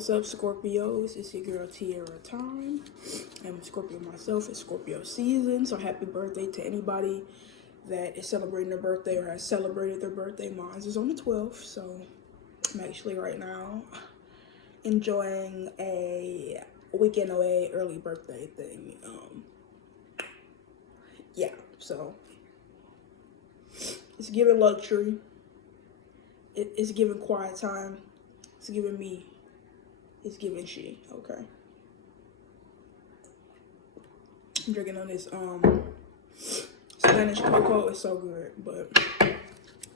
What's up, Scorpios? It's your girl Tierra Thyme. I'm a Scorpio myself. It's Scorpio season, so happy birthday to anybody that is celebrating their birthday or has celebrated their birthday. Mine is on the 12th, so I'm actually right now enjoying a weekend away early birthday thing. Yeah, so it's giving luxury. It's giving quiet time. It's giving me. It's giving she. Okay. I'm drinking on this Spanish cocoa. It's so good. But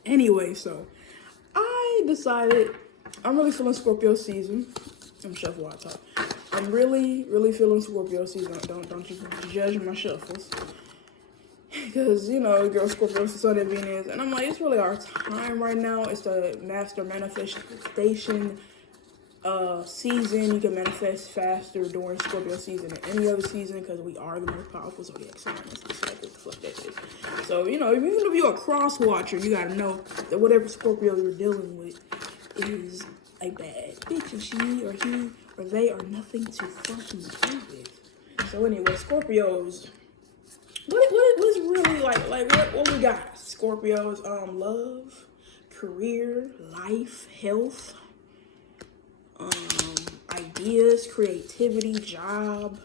anyway, so I decided I'm really feeling Scorpio season. I'm shuffle while I talk. I'm really feeling Scorpio season. Don't you judge my shuffles. Because, you know, girl Scorpio, Sun and Venus. And I'm like, it's really our time right now. It's the master manifestation season. You can manifest faster during Scorpio season than any other season because we are the most powerful zodiac sign. That's exactly what the fuck that is. So, you know, even if you're a cross watcher, you gotta know that whatever Scorpio you're dealing with is a bad bitch, and she or he or they are nothing to fucking do with. So anyway, Scorpios. What's really what we got? Scorpios, love, career, life, health, ideas, creativity, job,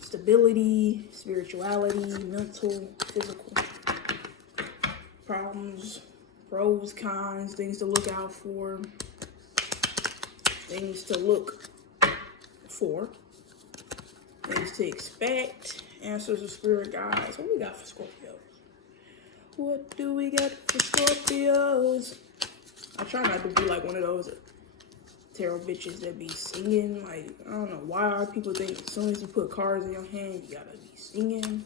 stability, spirituality, mental, physical, problems, pros, cons, things to look out for, things to look for, things to expect, answers of spirit guides. What we got for Scorpios? What do we got for Scorpios? I try not to be like one of those tarot bitches that be singing. Like, I don't know why people think as soon as you put cards in your hand, you gotta be singing.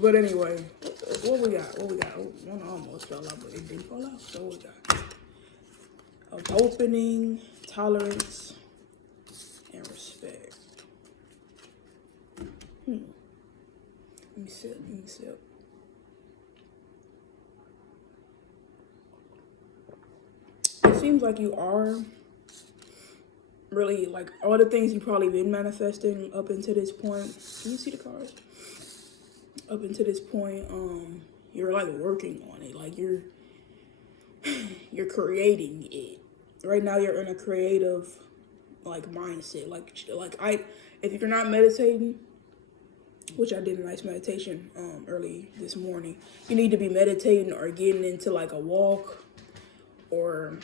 But anyway, what we got? Oh, one almost fell out, but it didn't fall out. So what we got? Of opening, tolerance, and respect. Let me sip. It seems like you are really, like, all the things you've probably been manifesting up until this point. Can you see the cards? Up until this point, you're like working on it. Like you're creating it. Right now you're in a creative like mindset. If you're not meditating, which I did a nice meditation early this morning, you need to be meditating or getting into like a walk or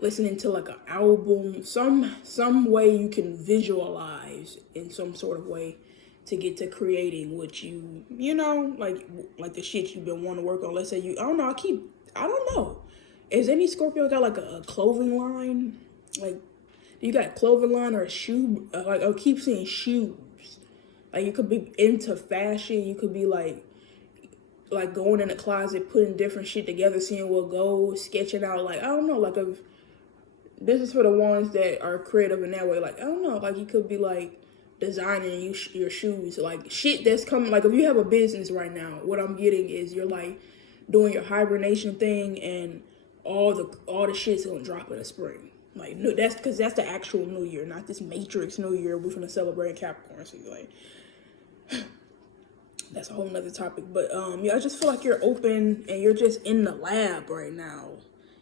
listening to like an album, some way you can visualize in some sort of way to get to creating what you know, like the shit you've been wanting to work on. Let's say I don't know. Is any Scorpio got like a clothing line? Like, do you got a clothing line or a shoe? I keep seeing shoes. Like, you could be into fashion. You could be like going in the closet, putting different shit together, seeing what goes, sketching out. Like, I don't know. Like, this is for the ones that are creative in that way. Like, I don't know. Like, you could be like designing your shoes. Like, shit that's coming. Like, if you have a business right now, what I'm getting is you're like doing your hibernation thing, and all the shit's gonna drop in the spring. Like, no, that's because that's the actual new year, not this matrix new year we're gonna celebrate in Capricorn. So like, that's a whole nother topic. But yeah, I just feel like you're open and you're just in the lab right now.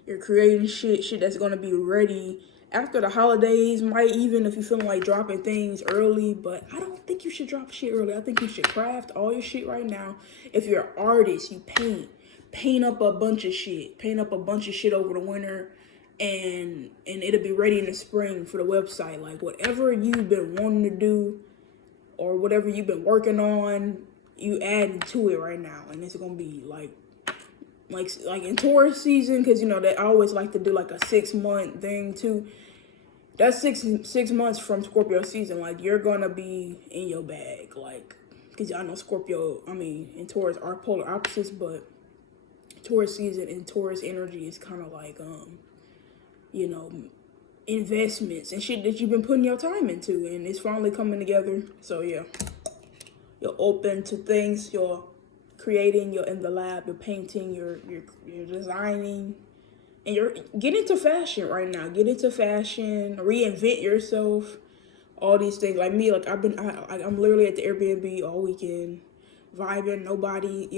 You're creating shit that's gonna be ready after the holidays. Might even if you're feeling like dropping things early, but I don't think you should drop shit early. I think you should craft all your shit right now. If you're an artist, you paint up a bunch of shit. Paint up a bunch of shit over the winter, and it'll be ready in the spring for the website. Like, whatever you've been wanting to do or whatever you've been working on, you add to it right now, and it's gonna be like in Taurus season, because you know they always like to do like a 6-month thing too. That's six months from Scorpio season. Like, you're gonna be in your bag, like, because I know Scorpio, I mean, and Taurus are polar opposites, but Taurus season and Taurus energy is kind of like you know, investments and shit that you've been putting your time into, and it's finally coming together. So yeah, you're open to things, you're creating, you're in the lab, you're painting, you're designing, And get into fashion right now. Get into fashion, reinvent yourself, all these things. Like me, like I'm literally at the Airbnb all weekend, vibing, nobody,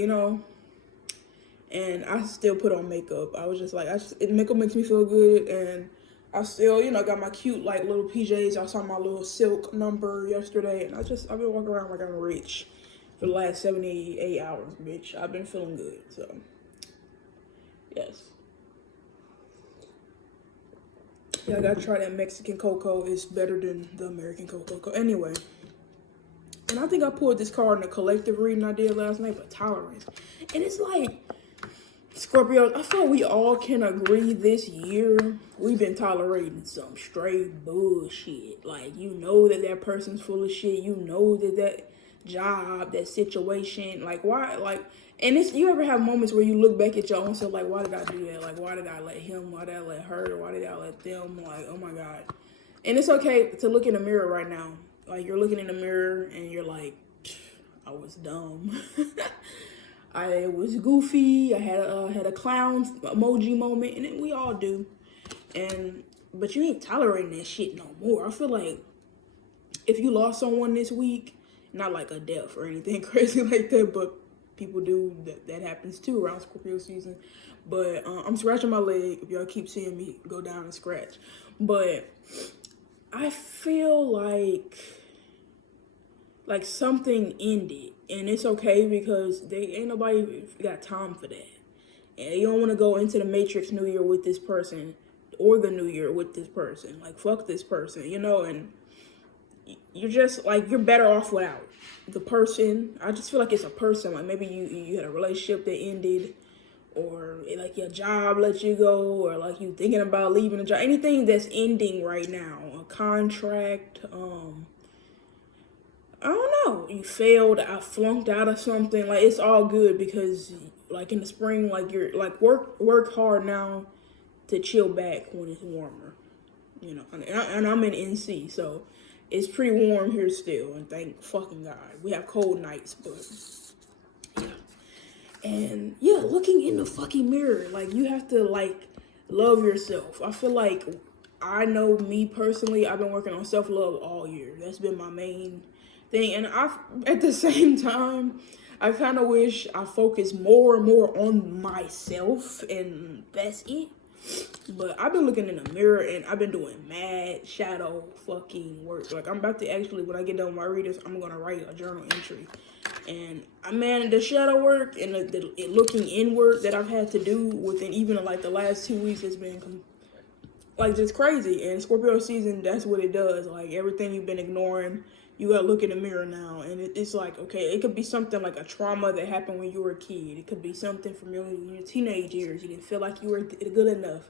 and I still put on makeup. I was just like, makeup makes me feel good, and I still, got my cute like little PJs. I saw my little silk number yesterday, and I've been walking around like I'm rich for the last 78 hours, bitch. I've been feeling good, so yes. Yeah, I gotta try that Mexican cocoa. It's better than the American cocoa. Anyway, and I think I pulled this card in a collective reading I did last night, but tolerance. And it's like, Scorpio, I feel we all can agree this year we've been tolerating some straight bullshit. Like, that person's full of shit. That job, that situation, like, why, like, and you ever have moments where you look back at your own self, like, why did I do that? Like, why did I let him? Why did I let her? Why did I let them? Like, oh my God. And it's okay to look in the mirror right now. Like, you're looking in the mirror and you're like, I was dumb. I was goofy. I had a clown emoji moment, and we all do. But you ain't tolerating that shit no more. I feel like if you lost someone this week, not like a death or anything crazy like that, but people do, that happens too around Scorpio season. But I'm scratching my leg if y'all keep seeing me go down and scratch. But I feel like something ended, and it's okay because ain't nobody got time for that. And you don't want to go into the Matrix New Year with this person or the New Year with this person. Like, fuck this person, and you're just like, you're better off without the person. I just feel like it's a person. Like, maybe you had a relationship that ended, or like your job let you go, or like you thinking about leaving a job. Anything that's ending right now, a contract, I don't know, you failed, I flunked out of something, like, it's all good because, like, in the spring, like, you're, like, work hard now to chill back when it's warmer, and I'm in NC, so it's pretty warm here still, and thank fucking God. We have cold nights, but, yeah. And, yeah, looking in the fucking mirror, like, you have to, like, love yourself. I feel like, I know me personally, I've been working on self-love all year. That's been my main thing, and at the same time, I kind of wish I focused more and more on myself, and that's it. But I've been looking in the mirror, and I've been doing mad shadow fucking work. Like, I'm about to actually, when I get done with my readers, I'm gonna write a journal entry. And man, the shadow work and the looking inward that I've had to do within even like the last 2 weeks has been like just crazy. And Scorpio season, that's what it does. Like, everything you've been ignoring, you gotta look in the mirror now. And it's like, okay, it could be something like a trauma that happened when you were a kid. It could be something from your teenage years. You didn't feel like you were good enough.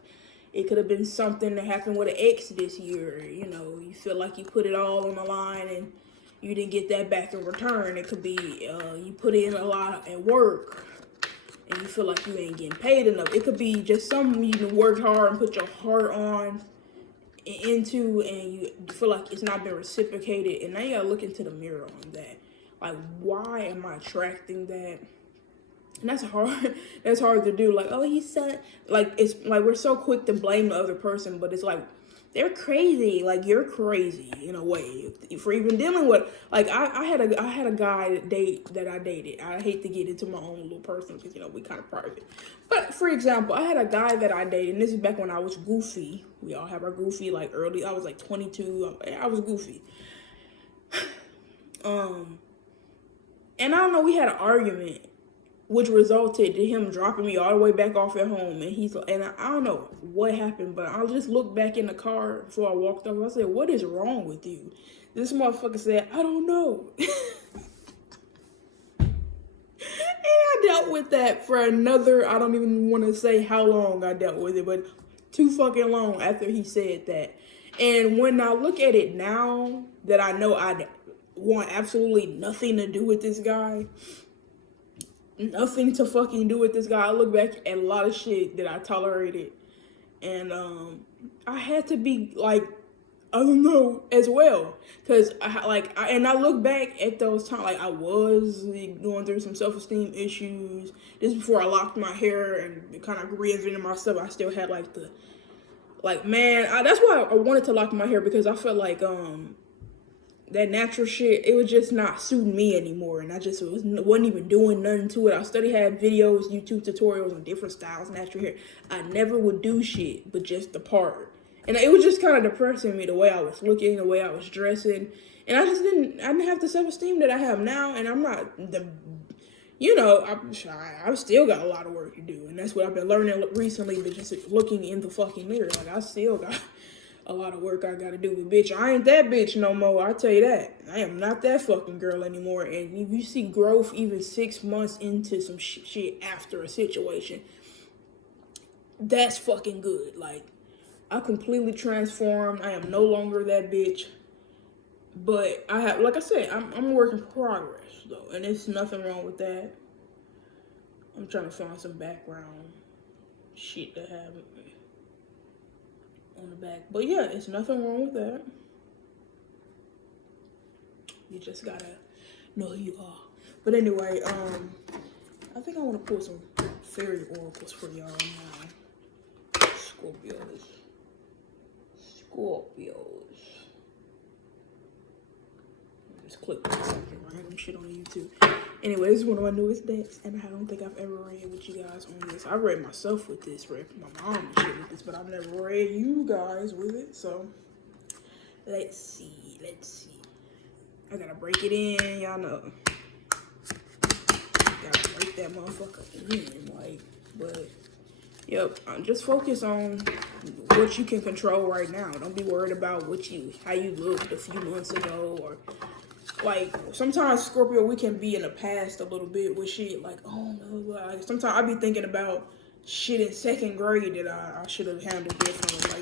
It could have been something that happened with an ex this year. You feel like you put it all on the line and you didn't get that back in return. It could be you put in a lot at work and you feel like you ain't getting paid enough. It could be just something you worked hard and put your heart on into, and you feel like it's not been reciprocated, and now you gotta look into the mirror on that. Like, why am I attracting that? And that's hard. That's hard to do. Like, oh, he said, like, it's like we're so quick to blame the other person, but it's like, they're crazy. Like, you're crazy in a way for even dealing with. Like, I had a guy that I dated. I hate to get into my own little personal because we kind of private. But for example, I had a guy that I dated, and this is back when I was goofy. We all have our goofy, like, early. I was like 22. I was goofy. And I don't know. We had an argument, which resulted in him dropping me all the way back off at home. And I don't know what happened, but I just looked back in the car before I walked off. I said, what is wrong with you? This motherfucker said, I don't know. And I dealt with that for another, I don't even want to say how long I dealt with it, but too fucking long after he said that. And when I look at it now that I know I want absolutely nothing to do with this guy, nothing to fucking do with this guy, I look back at a lot of shit that I tolerated, and I had to be like I don't know as well, cause I look back at those times, like I was going through some self-esteem issues. This before I locked my hair and kind of reinvented myself. I still had like that's why I wanted to lock my hair, because I felt like that natural shit, it was just not suiting me anymore, and I just wasn't even doing nothing to it. I study had videos, YouTube tutorials on different styles, natural hair. I never would do shit, but just the part. And it was just kind of depressing me, the way I was looking, the way I was dressing. And I didn't have the self-esteem that I have now, and I'm not I've still got a lot of work to do, and that's what I've been learning recently, but just looking in the fucking mirror, like I still got a lot of work I gotta do. But bitch, I ain't that bitch no more, I tell you that. I am not that fucking girl anymore. And if you see growth even 6 months into some shit after a situation, that's fucking good. Like, I completely transformed. I am no longer that bitch. But I have, like I said, I'm a work in progress though, and there's nothing wrong with that. I'm trying to find some background shit to have on the back. But yeah, it's nothing wrong with that. You just gotta know who you are. But anyway, I think I want to pull some fairy oracles for y'all now. Scorpios. Just click on something random shit on YouTube. Anyway, this is one of my newest decks, and I don't think I've ever read with you guys on this. I've read myself with this, read my mom and shit with this, but I've never read you guys with it. So let's see. I gotta break it in, y'all know. Gotta break that motherfucker in, like, but yep, just focus on what you can control right now. Don't be worried about how you looked a few months ago, or like sometimes Scorpio, we can be in the past a little bit with shit. Like, oh no, like sometimes I be thinking about shit in second grade that I should have handled differently.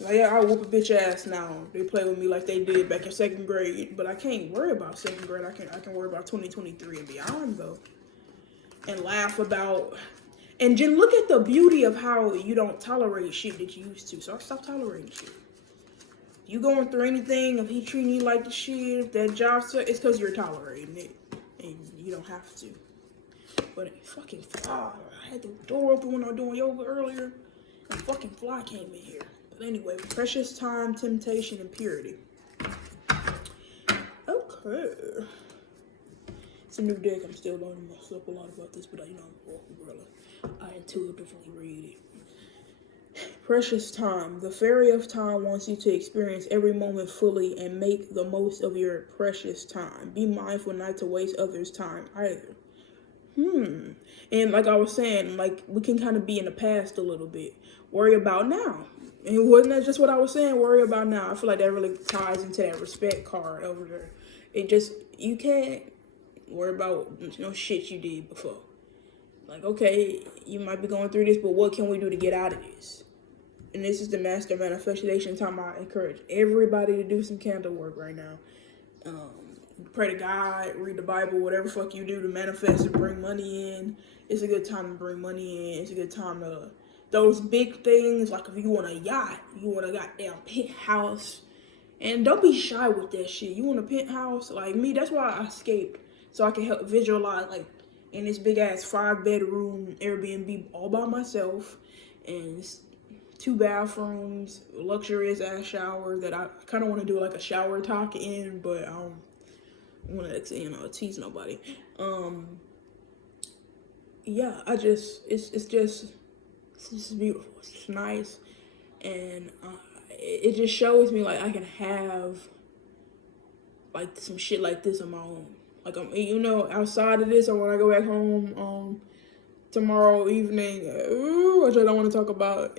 Like yeah, I whoop a bitch ass now. They play with me like they did back in second grade, but I can't worry about second grade. I can worry about 2023 and beyond though, and laugh about. And then look at the beauty of how you don't tolerate shit that you used to. So stop tolerating shit. You going through anything, if he treating you like the shit, if that job sucks, it's because you're tolerating it. And you don't have to. But a fucking fly. I had the door open when I was doing yoga earlier. And a fucking fly came in here. But anyway, precious time, temptation, and purity. Okay. It's a new deck. I'm still learning myself a lot about this, but I'm a girl. I intuitively read it. Precious time. The fairy of time wants you to experience every moment fully and make the most of your precious time. Be mindful not to waste others' time either. And like I was saying, like we can kind of be in the past a little bit. Worry about now. And wasn't that just what I was saying? Worry about now. I feel like that really ties into that respect card over there. You can't worry about shit you did before. Like, okay, you might be going through this, but what can we do to get out of this? And this is the master manifestation time. I encourage everybody to do some candle work right now. Pray to God, read the Bible, whatever fuck you do to manifest and bring money in. It's a good time to bring money in. It's a good time to, those big things, like if you want a yacht, you want a goddamn penthouse. And don't be shy with that shit. You want a penthouse? Like me, that's why I escaped. So I can help visualize, like, in this big ass 5-bedroom Airbnb all by myself. And it's 2 bathrooms, luxurious ass shower that I kind of want to do like a shower talk in, but I don't want to, tease nobody. Yeah, it's just beautiful. It's just nice. And it just shows me like I can have like some shit like this on my own. Like outside of this, or when I go back home tomorrow evening, which I don't want to talk about,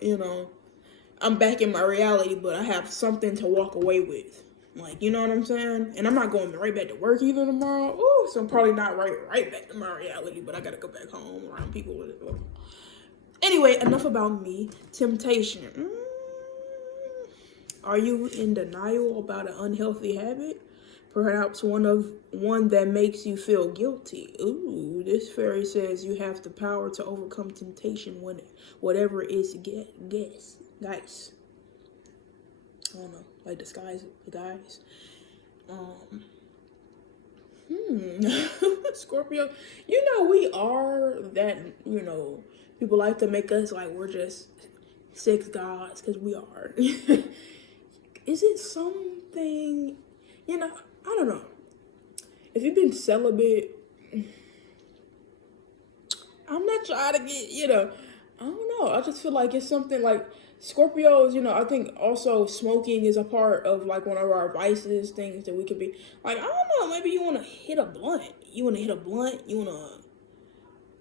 I'm back in my reality, but I have something to walk away with. Like, you know what I'm saying? And I'm not going right back to work either tomorrow. So I'm probably not right back to my reality, but I gotta go back home around people with it. Anyway, enough about me. Temptation. Are you in denial about an unhealthy habit? Perhaps one that makes you feel guilty. Ooh, this fairy says you have the power to overcome temptation whatever is guys. I don't know, like disguise the guys. Scorpio, we are that, people like to make us like we're just sex gods, because we are. Is it something, I don't know. If you've been celibate, I'm not trying to get, I don't know. I just feel like it's something like Scorpios, I think also smoking is a part of like one of our vices, things that we could be like, I don't know, maybe you want to hit a blunt. You want to hit a blunt, you want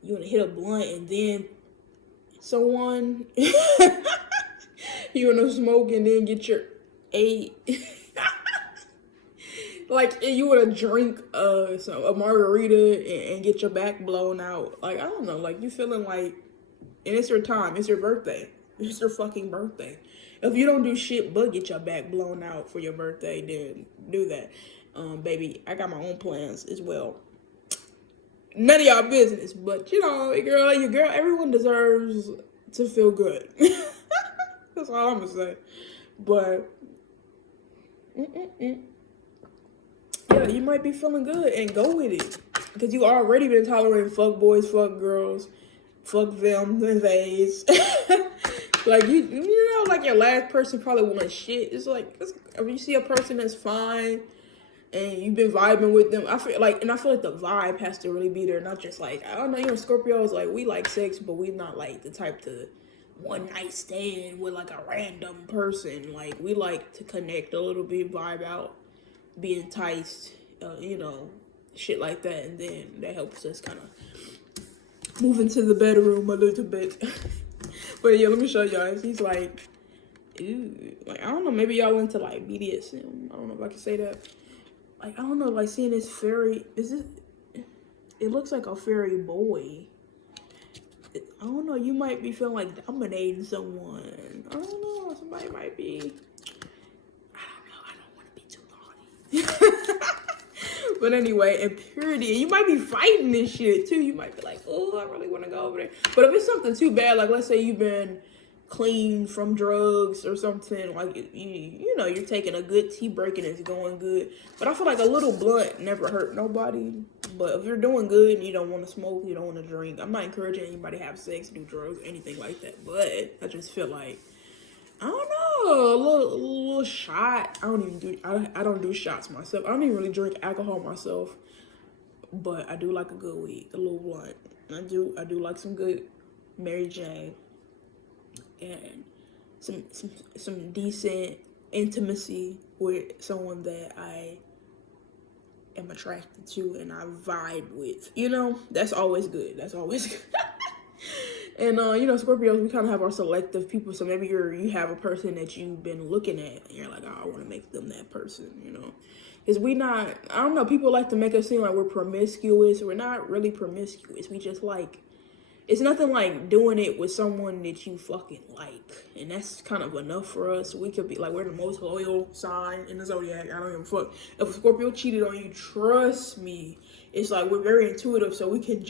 to hit a blunt and then someone, you want to smoke and then get your eight. Like, you want to drink a margarita and get your back blown out. Like, I don't know, like you feeling like, and it's your time, it's your birthday. It's your fucking birthday. If you don't do shit but get your back blown out for your birthday, then do that. Baby, I got my own plans as well. None of y'all business, but your girl, everyone deserves to feel good. That's all I'm gonna say. But, yeah, you might be feeling good and go with it. Because you already been tolerating fuck boys, fuck girls, fuck them, and theys. Like, like your last person probably wants shit. It's like, if you see a person that's fine and you've been vibing with them, I feel like the vibe has to really be there, not just like, I don't know, Scorpios, like, we like sex, but we not like the type to one night stand with like a random person. Like, we like to connect a little bit, vibe out, be enticed, shit like that, and then that helps us kind of move into the bedroom a little bit. But yeah, let me show y'all. He's like, ew. Like, I don't know, maybe y'all into like BDSM. I don't know if I can say that. Like, I don't know, like seeing this fairy, it looks like a fairy boy. I don't know, you might be feeling like dominating someone. I don't know, somebody might be, I don't want to be too naughty. But anyway, impurity, you might be fighting this shit too. You might be like, oh, I really want to go over there. But if it's something too bad, like let's say you've been clean from drugs or something, like you're taking a good tea break and it's going good. But I feel like a little blunt never hurt nobody. But if you're doing good and you don't want to smoke, you don't want to drink, I'm not encouraging anybody to have sex, do drugs, anything like that. But I just feel like, I don't know, a little shot. I don't do shots myself. I don't even really drink alcohol myself, but I do like a good weed, a little blunt. I do like some good Mary Jane and some decent intimacy with someone that I am attracted to and I vibe with. That's always good. That's always good. And, Scorpios, we kind of have our selective people. So maybe you have a person that you've been looking at and you're like, oh, I want to make them that person, Because I don't know, people like to make us seem like we're promiscuous. We're not really promiscuous. We just like, it's nothing like doing it with someone that you fucking like. And that's kind of enough for us. We could be like, we're the most loyal sign in the zodiac. I don't give a fuck. If a Scorpio cheated on you, trust me, it's like we're very intuitive. So we can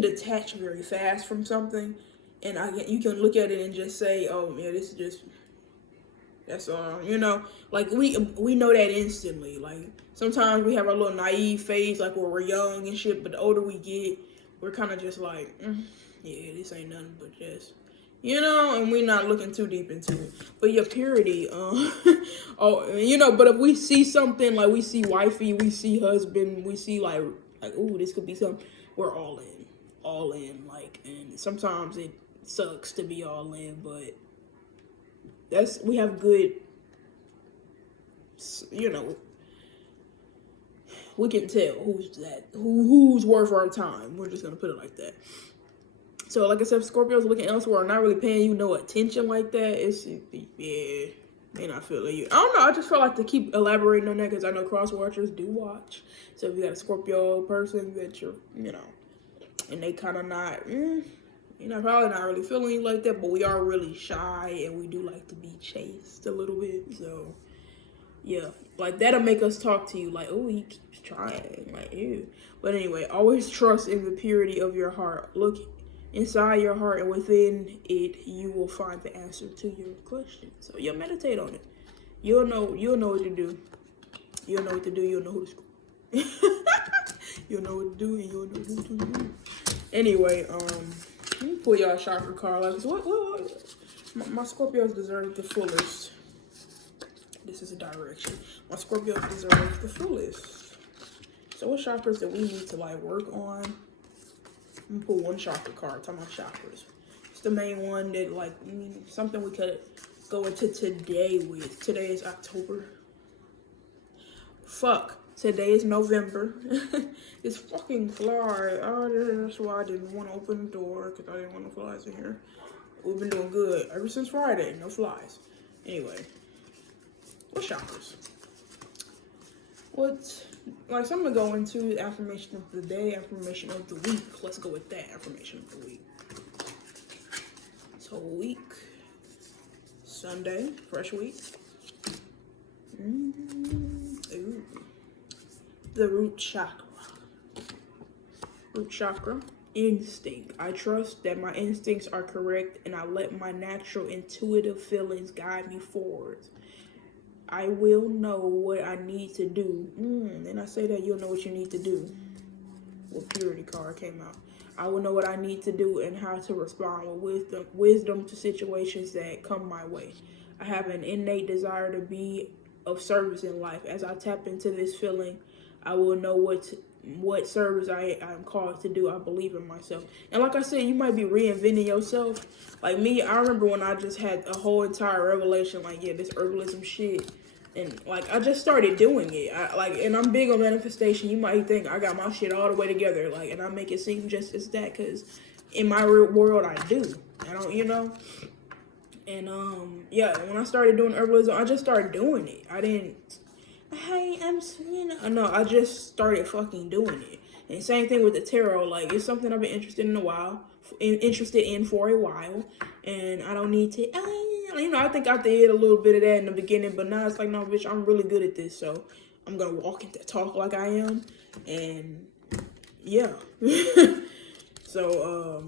detach very fast from something, and you can look at it and just say, oh yeah, this is just, that's all, like we know that instantly. Like sometimes we have our little naive phase, like where we're young and shit, but the older we get, we're kind of just like, yeah, this ain't nothing but just, and we're not looking too deep into it. But your purity, but if we see something, like we see wifey, we see husband, we see like, ooh, this could be something, we're all in, like, and sometimes it sucks to be all in, but we have good, we can tell who's worth our time. We're just gonna put it like that. So like I said, Scorpios looking elsewhere are not really paying you no attention like that. They're not feeling you. I don't know, I just feel like to keep elaborating on that because I know cross watchers do watch. So if you got a Scorpio person that you're, and they kind of not, probably not really feeling you like that, but we are really shy and we do like to be chased a little bit. So yeah, like that'll make us talk to you like, oh, he keeps trying, like, ew. But anyway, always trust in the purity of your heart. Look inside your heart, and within it, you will find the answer to your question. So meditate on it. You'll know what to do. You'll know what to do. You'll know who to screw. You'll know what to do, and you'll know who to do. Anyway, let me pull y'all a chakra card. Like, what? My Scorpios deserve the fullest. This is a direction. My Scorpios deserve the fullest. So what chakras that we need to like work on? I'm gonna pull one chakra card. Talking about chakras. It's the main one that like something we could go into today with. Today is October. Fuck. Today is November. It's fucking fly. Oh, that's why I didn't want to open the door, because I didn't want no flies in here. We've been doing good ever since Friday. No flies. Anyway. What chakras? Like, so I'm going to go into affirmation of the day, affirmation of the week. Let's go with that, affirmation of the week. So, week. Sunday. Fresh week. Ooh. The root chakra. Root chakra. Instinct. I trust that my instincts are correct and I let my natural intuitive feelings guide me forward. I will know what I need to do. Then I say that you'll know what you need to do. Well, purity card came out. I will know what I need to do and how to respond with wisdom to situations that come my way. I have an innate desire to be of service in life. As I tap into this feeling, I will know what service I am called to do. I believe in myself. And like I said, you might be reinventing yourself. Like me, I remember when I just had a whole entire revelation, like, yeah, this herbalism shit. And like, I just started doing it. And I'm big on manifestation. You might think I got my shit all the way together. Like, and I make it seem just as that, because in my real world, I do. I don't, And yeah, when I started doing herbalism, I just started doing it. I didn't, hey, no, I just started fucking doing it. And same thing with the tarot. Like, it's something I've been interested in for a while, and I don't need to. I think I did a little bit of that in the beginning, but now it's like, no, bitch, I'm really good at this, so I'm gonna walk and talk like I am, and yeah. So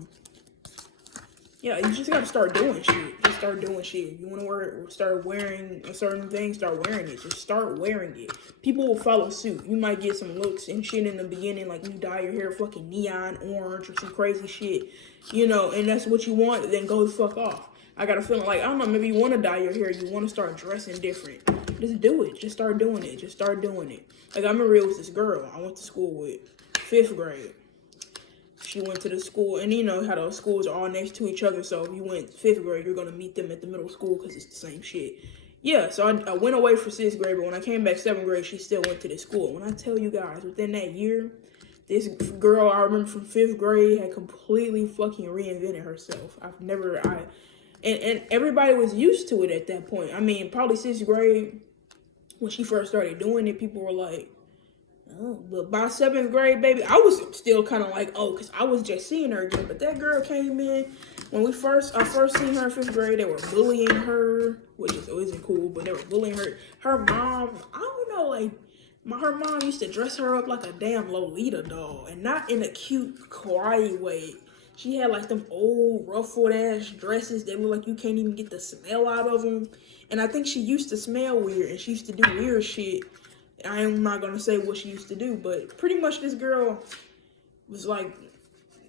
yeah, you just gotta start doing shit. Just start doing shit. If you wanna start wearing a certain thing, start wearing it. Just start wearing it. People will follow suit. You might get some looks and shit in the beginning, like you dye your hair fucking neon orange or some crazy shit, and that's what you want, then go the fuck off. I got a feeling like, I don't know, maybe you want to dye your hair, you want to start dressing different. Just do it. Just start doing it. Just start doing it. Like, I remember it was this girl I went to school with, 5th grade. She went to the school, and how those schools are all next to each other, so if you went 5th grade, you're going to meet them at the middle school because it's the same shit. Yeah, so I went away for 6th grade, but when I came back 7th grade, she still went to this school. When I tell you guys, within that year, this girl I remember from 5th grade had completely fucking reinvented herself. And everybody was used to it at that point. I mean, probably 6th grade, when she first started doing it, people were like, oh. But by 7th grade, baby, I was still kind of like, oh, because I was just seeing her again. But that girl came in, when I first seen her in 5th grade, they were bullying her, which isn't cool, but they were bullying her. Her mom, I don't know, like, her mom used to dress her up like a damn Lolita doll, and not in a cute, kawaii way. She had like them old ruffled ass dresses that look like you can't even get the smell out of them. And I think she used to smell weird, and she used to do weird shit. I'm not gonna say what she used to do, but pretty much this girl was like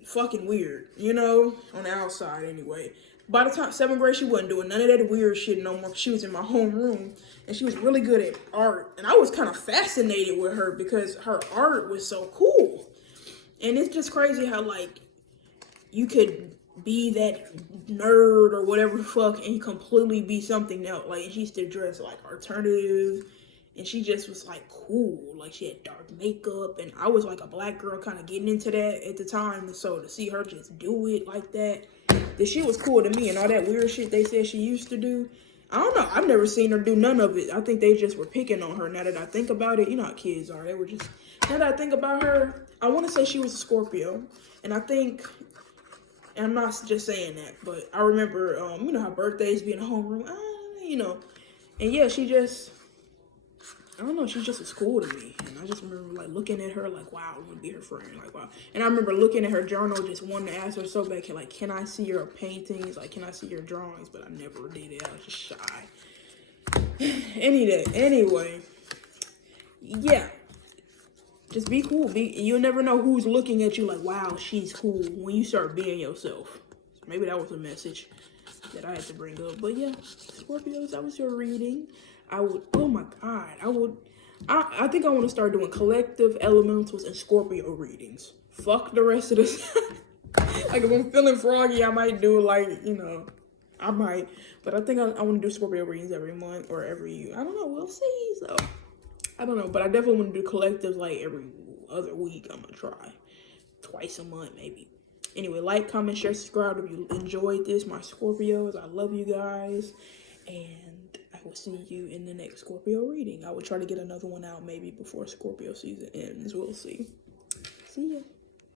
fucking weird, on the outside anyway. By the time 7th grade, she wasn't doing none of that weird shit no more. She was in my homeroom, and she was really good at art. And I was kind of fascinated with her because her art was so cool. And it's just crazy how, like, you could be that nerd or whatever the fuck and completely be something else. Like, she used to dress like alternative, and she just was like cool. Like, she had dark makeup, and I was like a black girl kind of getting into that at the time. And so to see her just do it like that, the shit was cool to me. And all that weird shit they said she used to do, I don't know. I've never seen her do none of it. I think they just were picking on her. Now that I think about it, you know how kids are. They were just, now that I think about her, I want to say she was a Scorpio. And I think, and I'm not just saying that, but I remember, how birthdays be in the homeroom, and yeah, she just, I don't know, she just was cool to me. And I just remember, like, looking at her, like, wow, I want to be her friend, like, wow. And I remember looking at her journal, just wanting to ask her so bad, can I see your paintings? Like, can I see your drawings? But I never did it. I was just shy. Any day. Anyway, yeah. Just be cool. You'll never know who's looking at you like, wow, she's cool when you start being yourself. Maybe that was a message that I had to bring up. But yeah, Scorpios, that was your reading. Oh my God, I think I want to start doing collective elementals and Scorpio readings. Fuck the rest of this. Like if I'm feeling froggy, I might do I might. But I think I want to do Scorpio readings every month or I don't know, we'll see. So I don't know, but I definitely want to do collectives like every other week. I'm gonna try twice a month maybe. Anyway, like, comment, share, subscribe if you enjoyed this. My Scorpios, I love you guys, and I will see you in the next Scorpio reading. I will try to get another one out maybe before Scorpio season ends. We'll see. See ya.